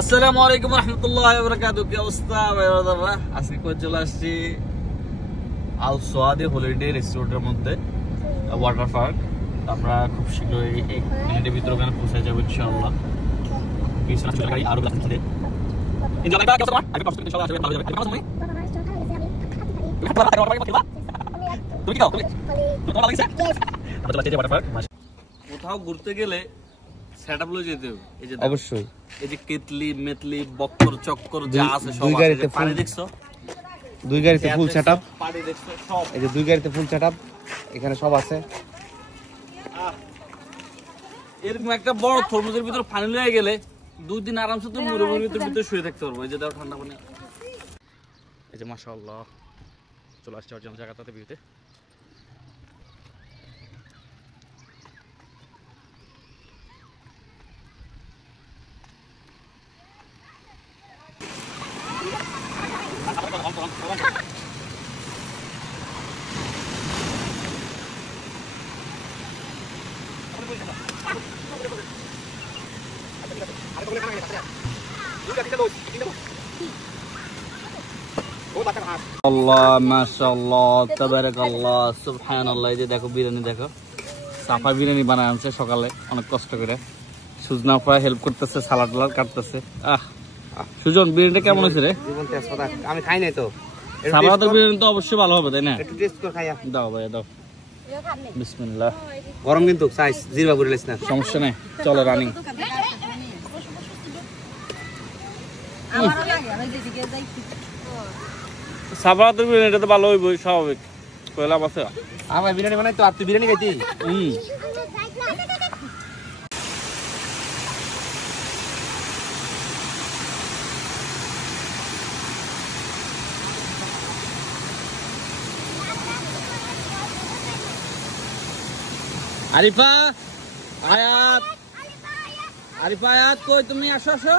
আসসালামু আলাইকুম রাহমাতুল্লাহি ওয়া বারাকাতুহু। কি অবস্থা ভাইরা? আজকে কই চলে আসছি আল সোয়াদে হলিডে রিসোর্টের মধ্যে ওয়াটার পার্ক। আমরা খুব শীঘ্রই 1 মিনিটের ভিতরে ওখানে পৌঁছে যাব ইনশাআল্লাহ। পিছনে চলে গাড়ি আরো লাগছে ইনশাআল্লাহ। কি অবস্থা? আমি পাঁচটা ইনশাআল্লাহ আসবে ভালো যাবে। কেমন আছো তুমি? কি খাও তুমি? ভালো লাগছে? আমরা চলে যাচ্ছি ওয়াটার পার্ক। কোথাও ঘুরতে গেলে সেটআপ লয়ে যেতে হবে। এই যে অবশ্যই এই যে কেতলি মেতলি বক্কর চক্কর যা আছে সব আছে। পানি দেখছো? দুই গাড়িতে ফুল সেটআপ। পানি দেখছো সব। এই যে দুই গাড়িতে ফুল সেটআপ, এখানে সব আছে। এরকম একটা বড় থর্মোসের ভিতর পানি লয়ে গেলে 2 দিন আরামসে তুমি মরুভূমির ভিতরে শুয়ে থাকতে পারবো। এই যে দাও ঠান্ডা পানি। এই যে মাশাআল্লাহ চলে আসছে অরিজিনাল জায়গাটাতে ভিউতে। আল্লাহ মাশাআল্লাহ তাবারাকাল্লাহ সুবহানাল্লাহ। এই যে দেখো বিরিয়ানি, দেখো সাফা বিরিয়ানি বানায় আনছে সকালে অনেক কষ্ট করে। সুজনা আপা হেল্প করতেছে, সালাদ টালাদ কাটতেছে। সুজন বিরিয়ানিটা কেমন হয়েছে রে? আমি খাই নাই তো। সালাদের বিরিয়ানি তো অবশ্যই ভালো হবে তাই না? একটু টেস্ট করে খাইয়া দাও ভাই দাও। বিসমিল্লাহ। গরম কিন্তু সাইজ জিরবা করে লাইছ না, সমস্যা নাই, চলো রানিং। সাবাতের বিরিয়ানিটা তো ভালো হইবই, স্বাভাবিক। কয়লা আছে আমার বিরিয়ানি বানাই তো, আর তুই বিরিয়ানি খাইতি? আরিফা আয়াত, আরিফা আয়াত কই তুমি? আসো আসো।